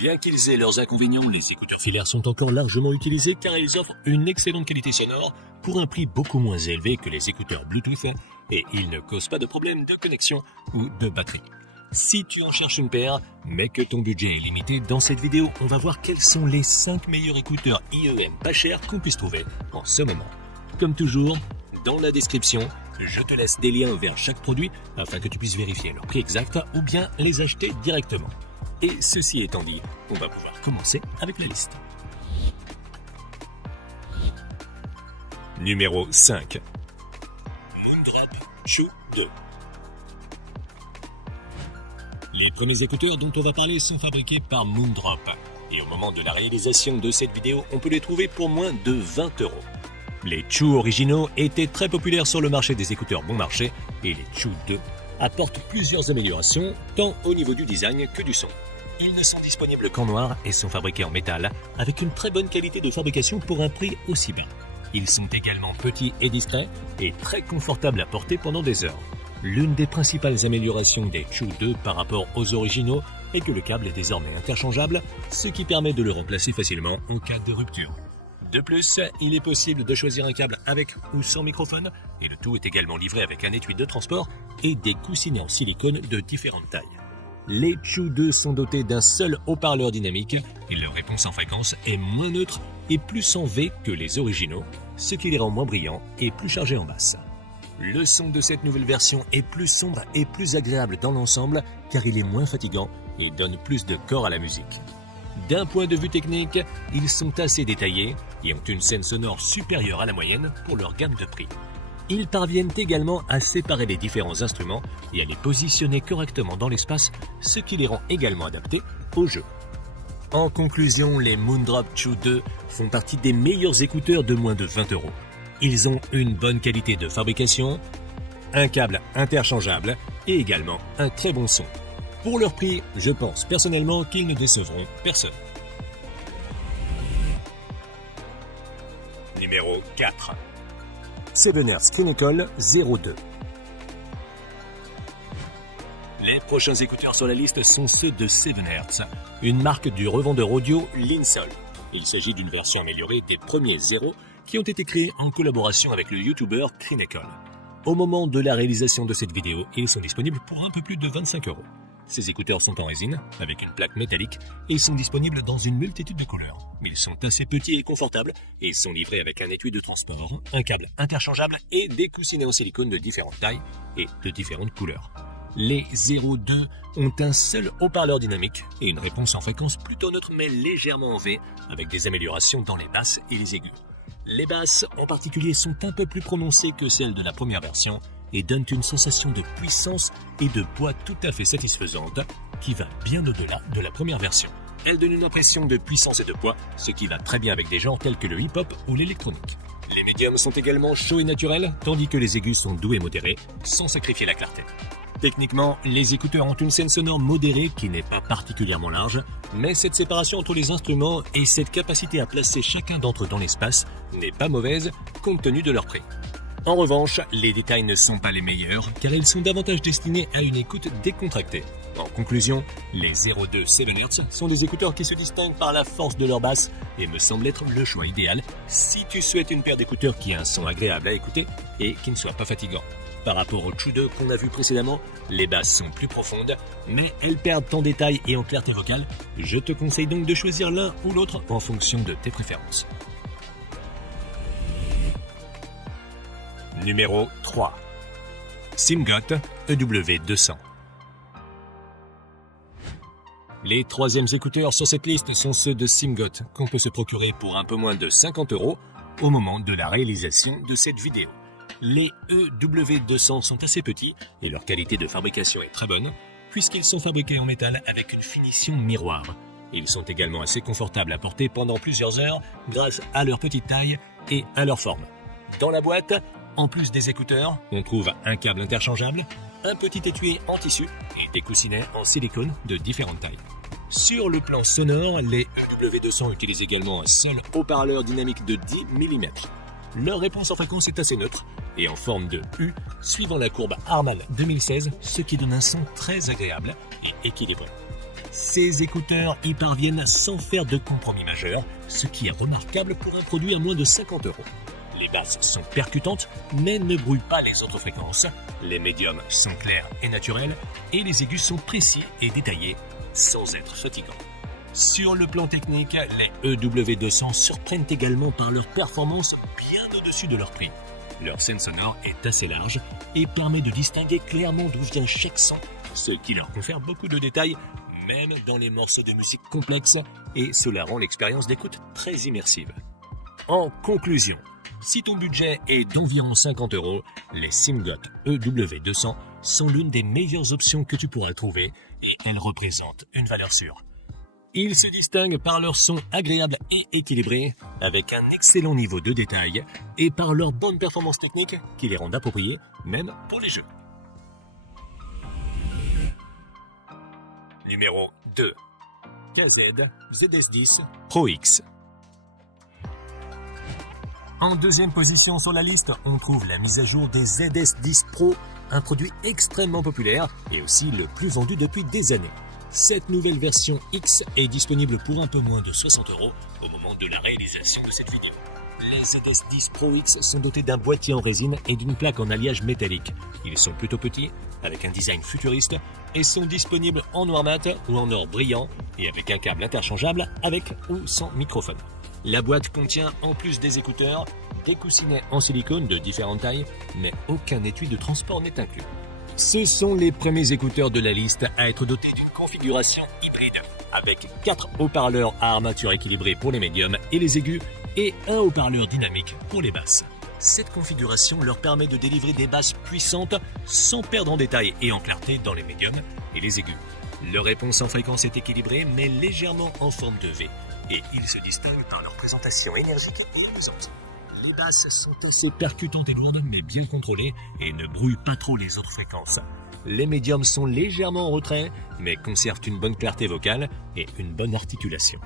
Bien qu'ils aient leurs inconvénients, les écouteurs filaires sont encore largement utilisés car ils offrent une excellente qualité sonore pour un prix beaucoup moins élevé que les écouteurs Bluetooth et ils ne causent pas de problème de connexion ou de batterie. Si tu en cherches une paire, mais que ton budget est limité, dans cette vidéo, on va voir quels sont les 5 meilleurs écouteurs IEM pas chers qu'on puisse trouver en ce moment. Comme toujours, dans la description, je te laisse des liens vers chaque produit afin que tu puisses vérifier leur prix exact ou bien les acheter directement. Et ceci étant dit, on va pouvoir commencer avec la liste. Numéro 5. Moondrop Chew 2. Les premiers écouteurs dont on va parler sont fabriqués par Moondrop. Et au moment de la réalisation de cette vidéo, on peut les trouver pour moins de 20 €. Les Chew originaux étaient très populaires sur le marché des écouteurs bon marché et les Chew 2 apportent plusieurs améliorations tant au niveau du design que du son. Ils ne sont disponibles qu'en noir et sont fabriqués en métal avec une très bonne qualité de fabrication pour un prix aussi bas. Ils sont également petits et discrets et très confortables à porter pendant des heures. L'une des principales améliorations des Chew 2 par rapport aux originaux est que le câble est désormais interchangeable, ce qui permet de le remplacer facilement en cas de rupture. De plus, il est possible de choisir un câble avec ou sans microphone et le tout est également livré avec un étui de transport et des coussinets en silicone de différentes tailles. Les Chew 2 sont dotés d'un seul haut-parleur dynamique et leur réponse en fréquence est moins neutre et plus en V que les originaux, ce qui les rend moins brillants et plus chargés en basse. Le son de cette nouvelle version est plus sombre et plus agréable dans l'ensemble car il est moins fatigant et donne plus de corps à la musique. D'un point de vue technique, ils sont assez détaillés et ont une scène sonore supérieure à la moyenne pour leur gamme de prix. Ils parviennent également à séparer les différents instruments et à les positionner correctement dans l'espace, ce qui les rend également adaptés au jeu. En conclusion, les Moondrop Chew 2 font partie des meilleurs écouteurs de moins de 20 €. Ils ont une bonne qualité de fabrication, un câble interchangeable et également un très bon son. Pour leur prix, je pense personnellement qu'ils ne décevront personne. Numéro 4. Sevener Screenecall 02. Les prochains écouteurs sur la liste sont ceux de Sevener, une marque du revendeur audio Linsol. Il s'agit d'une version améliorée des premiers Zero qui ont été créés en collaboration avec le YouTuber Screenecall. Au moment de la réalisation de cette vidéo, ils sont disponibles pour un peu plus de 25 €. Ces écouteurs sont en résine, avec une plaque métallique, et sont disponibles dans une multitude de couleurs. Ils sont assez petits et confortables, et sont livrés avec un étui de transport, un câble interchangeable et des coussinets en silicone de différentes tailles et de différentes couleurs. Les 02 ont un seul haut-parleur dynamique et une réponse en fréquence plutôt neutre mais légèrement en V, avec des améliorations dans les basses et les aigus. Les basses en particulier sont un peu plus prononcées que celles de la première version et donnent une sensation de puissance et de poids tout à fait satisfaisante qui va bien au-delà de la première version. Elle donne une impression de puissance et de poids, ce qui va très bien avec des genres tels que le hip-hop ou l'électronique. Les médiums sont également chauds et naturels, tandis que les aigus sont doux et modérés, sans sacrifier la clarté. Techniquement, les écouteurs ont une scène sonore modérée qui n'est pas particulièrement large, mais cette séparation entre les instruments et cette capacité à placer chacun d'entre eux dans l'espace n'est pas mauvaise compte tenu de leur prix. En revanche, les détails ne sont pas les meilleurs car ils sont davantage destinés à une écoute décontractée. En conclusion, les 02 7Hz sont des écouteurs qui se distinguent par la force de leur basse et me semblent être le choix idéal si tu souhaites une paire d'écouteurs qui a un son agréable à écouter et qui ne soit pas fatigant. Par rapport aux Chew 2 qu'on a vu précédemment, les basses sont plus profondes, mais elles perdent en détail et en clarté vocale. Je te conseille donc de choisir l'un ou l'autre en fonction de tes préférences. Numéro 3. Simgot EW200. Les troisièmes écouteurs sur cette liste sont ceux de Simgot qu'on peut se procurer pour un peu moins de 50 € au moment de la réalisation de cette vidéo. Les EW200 sont assez petits et leur qualité de fabrication est très bonne puisqu'ils sont fabriqués en métal avec une finition miroir. Ils sont également assez confortables à porter pendant plusieurs heures grâce à leur petite taille et à leur forme. Dans la boîte, en plus des écouteurs, on trouve un câble interchangeable, un petit étui en tissu et des coussinets en silicone de différentes tailles. Sur le plan sonore, les EW200 utilisent également un seul haut-parleur dynamique de 10 mm. Leur réponse en fréquence est assez neutre et en forme de U, suivant la courbe Harman 2016, ce qui donne un son très agréable et équilibré. Ces écouteurs y parviennent sans faire de compromis majeur, ce qui est remarquable pour un produit à moins de 50 €. Les basses sont percutantes, mais ne brouillent pas les autres fréquences. Les médiums sont clairs et naturels, et les aigus sont précis et détaillés, sans être fatigants. Sur le plan technique, les EW200 surprennent également par leur performance bien au-dessus de leur prix. Leur scène sonore est assez large et permet de distinguer clairement d'où vient chaque son, ce qui leur confère beaucoup de détails, même dans les morceaux de musique complexes, et cela rend l'expérience d'écoute très immersive. En conclusion, si ton budget est d'environ 50 €, les Simgot EW200 sont l'une des meilleures options que tu pourras trouver et elles représentent une valeur sûre. Ils se distinguent par leur son agréable et équilibré, avec un excellent niveau de détail, et par leur bonne performance technique qui les rendent appropriés, même pour les jeux. Numéro 2. KZ ZS10 Pro X. En deuxième position sur la liste, on trouve la mise à jour des ZS10 Pro, un produit extrêmement populaire et aussi le plus vendu depuis des années. Cette nouvelle version X est disponible pour un peu moins de 60 € au moment de la réalisation de cette vidéo. Les ZS10 Pro X sont dotés d'un boîtier en résine et d'une plaque en alliage métallique. Ils sont plutôt petits, avec un design futuriste, et sont disponibles en noir mat ou en or brillant et avec un câble interchangeable avec ou sans microphone. La boîte contient en plus des écouteurs, des coussinets en silicone de différentes tailles, mais aucun étui de transport n'est inclus. Ce sont les premiers écouteurs de la liste à être dotés d'une configuration hybride, avec 4 haut-parleurs à armature équilibrée pour les médiums et les aigus, et un haut-parleur dynamique pour les basses. Cette configuration leur permet de délivrer des basses puissantes sans perdre en détail et en clarté dans les médiums et les aigus. Leur réponse en fréquence est équilibrée mais légèrement en forme de V, et ils se distinguent par leur présentation énergique et amusante. Les basses sont assez percutantes et lourdes mais bien contrôlées et ne brouillent pas trop les autres fréquences. Les médiums sont légèrement en retrait mais conservent une bonne clarté vocale et une bonne articulation.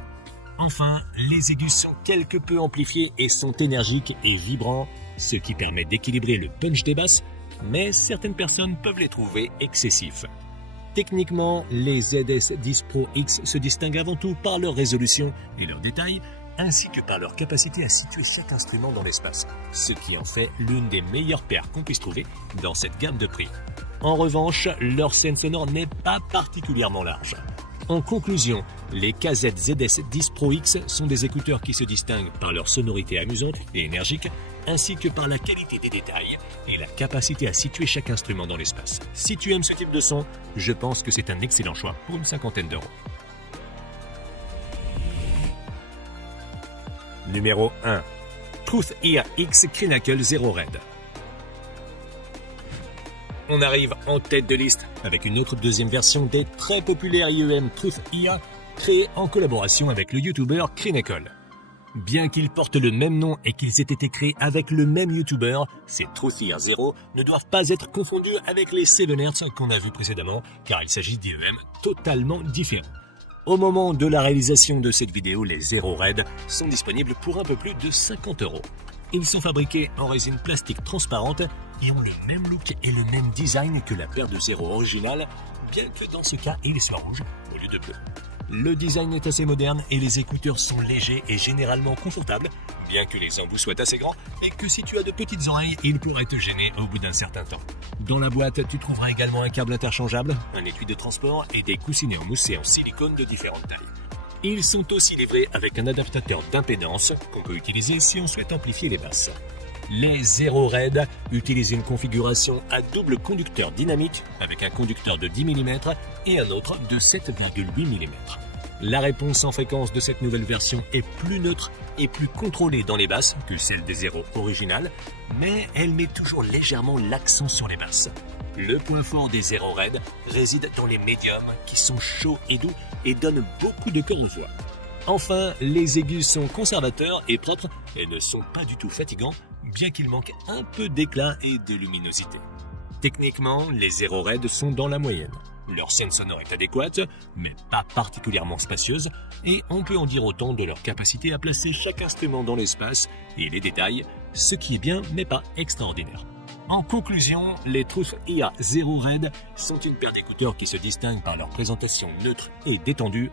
Enfin, les aigus sont quelque peu amplifiés et sont énergiques et vibrants, ce qui permet d'équilibrer le punch des basses, mais certaines personnes peuvent les trouver excessifs. Techniquement, les ZS10 Pro X se distinguent avant tout par leur résolution et leurs détails, ainsi que par leur capacité à situer chaque instrument dans l'espace, ce qui en fait l'une des meilleures paires qu'on puisse trouver dans cette gamme de prix. En revanche, leur scène sonore n'est pas particulièrement large. En conclusion, les KZ ZS10 Pro X sont des écouteurs qui se distinguent par leur sonorité amusante et énergique, ainsi que par la qualité des détails et la capacité à situer chaque instrument dans l'espace. Si tu aimes ce type de son, je pense que c'est un excellent choix pour une cinquantaine d'euros. Numéro 1. Truth Ear X Crinacle Zero Red. On arrive en tête de liste avec une autre deuxième version des très populaires IEM Truth Ear, créée en collaboration avec le YouTuber Crinacle. Bien qu'ils portent le même nom et qu'ils aient été créés avec le même YouTuber, ces Truth Ear Zero ne doivent pas être confondus avec les 7 Hz qu'on a vus précédemment, car il s'agit d'IEM totalement différents. Au moment de la réalisation de cette vidéo, les Zero Red sont disponibles pour un peu plus de 50 €. Ils sont fabriqués en résine plastique transparente et ont le même look et le même design que la paire de Zero originale, bien que dans ce cas, ils soient rouges au lieu de bleu. Le design est assez moderne et les écouteurs sont légers et généralement confortables, bien que les embouts soient assez grands et que si tu as de petites oreilles, ils pourraient te gêner au bout d'un certain temps. Dans la boîte, tu trouveras également un câble interchangeable, un étui de transport et des coussinets en mousse et en silicone de différentes tailles. Ils sont aussi livrés avec un adaptateur d'impédance qu'on peut utiliser si on souhaite amplifier les basses. Les Zero Red utilisent une configuration à double conducteur dynamique avec un conducteur de 10 mm et un autre de 7,8 mm. La réponse en fréquence de cette nouvelle version est plus neutre et plus contrôlée dans les basses que celle des Zero originales, mais elle met toujours légèrement l'accent sur les basses. Le point fort des Zero Red réside dans les médiums qui sont chauds et doux et donnent beaucoup de cœur aux voix. Enfin, les aigus sont conservateurs et propres et ne sont pas du tout fatigants, bien qu'il manque un peu d'éclat et de luminosité. Techniquement, les Zero Red sont dans la moyenne. Leur scène sonore est adéquate, mais pas particulièrement spacieuse, et on peut en dire autant de leur capacité à placer chaque instrument dans l'espace et les détails, ce qui est bien mais pas extraordinaire. En conclusion, les Truth Ear Zero Red sont une paire d'écouteurs qui se distinguent par leur présentation neutre et détendue,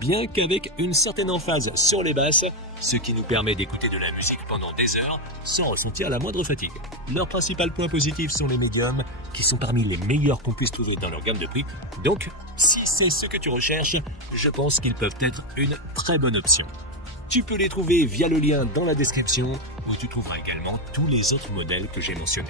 bien qu'avec une certaine emphase sur les basses, ce qui nous permet d'écouter de la musique pendant des heures sans ressentir la moindre fatigue. Leurs principaux points positifs sont les médiums, qui sont parmi les meilleurs qu'on puisse trouver dans leur gamme de prix. Donc, si c'est ce que tu recherches, je pense qu'ils peuvent être une très bonne option. Tu peux les trouver via le lien dans la description, où tu trouveras également tous les autres modèles que j'ai mentionnés.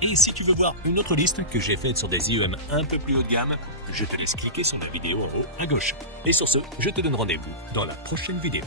Et si tu veux voir une autre liste que j'ai faite sur des IEM un peu plus haut de gamme, je te laisse cliquer sur la vidéo en haut à gauche. Et sur ce, je te donne rendez-vous dans la prochaine vidéo.